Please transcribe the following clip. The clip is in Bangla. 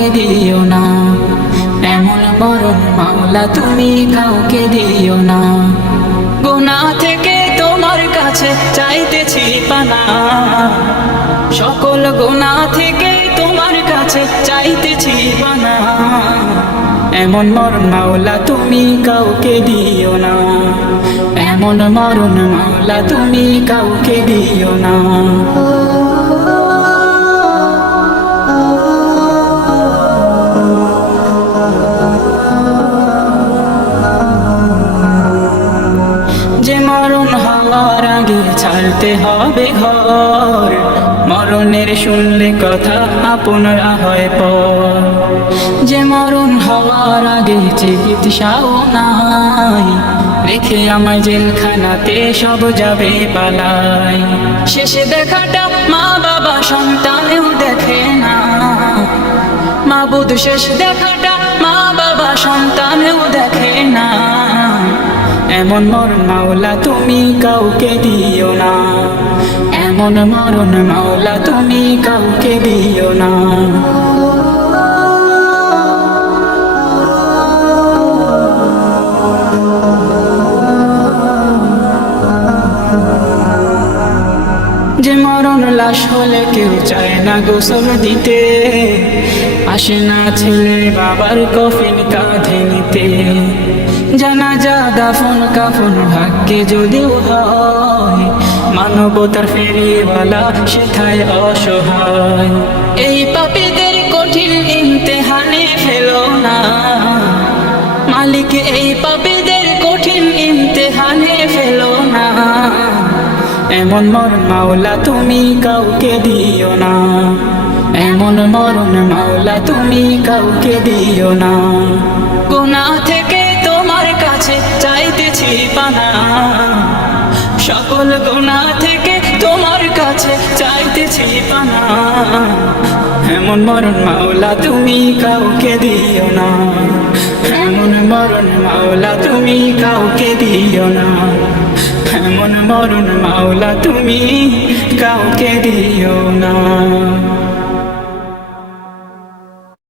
কাউকে দিও না, এমন মরণ মাওলা তুমি কাউকে দিও না। গুনাহ থেকে তোমার কাছে চাইতেছি পানা, সকল গুনাহ থেকে তোমার কাছে চাইতেছি পানা, এমন মরণ মাওলা তুমি কাউকে দিও না, এমন মরণ মাওলা তুমি কাউকে দিও না। যে মরণ হওয়ার আগে ছাড়তে হবে ঘর, মরণের শুনলে কথা আপনারা হয় পর। যে মরণ হওয়ার আগে চিকিৎসাও নাই, রেখে আমায় জেলখানাতে সব যাবে পালাই। শেষে দেখাটা মা বাবা সন্তানেও দেখে না, মাবুদ শেষ দেখাটা মা বাবা সন্তানেও দেখে না, এমন মরণ মাওলা তুমি কাউকে দিও না, এমন মরণ মাওলা তুমি কাউকে দিও না। যে মরণ লাশ হলে কেউ চায় না গোসল দিতে, আসে না ছেলে বাবার কফিন কাঁধে নিতে। জানাজা দাফন কাফন ভাগ্যে যদিও হয়, মানবতার ফেরিওয়ালা সেথায় অসহায়। এই পাপীদের কঠিন ইমতিহানে ফেলো না, মালিক এই পাপীদের কঠিন ইমতিহানে ফেলো না, এমন মরণ মাওলা তুমি কাউকে দিও না, এমন মরণ মাওলা তুমি কাউকে দিও না। গুনাহ থেকে তোমার কাছে চাইতেছি পানা, সকল গুনাহ থেকে তোমার কাছে চাইতেছি পানা, এমন মরণ মাওলা তুমি কাউকে দিও না, এমন মরণ মাওলা তুমি কাউকে দিও না, এমন মরণ মাওলা তুমি কাউকে দিও না।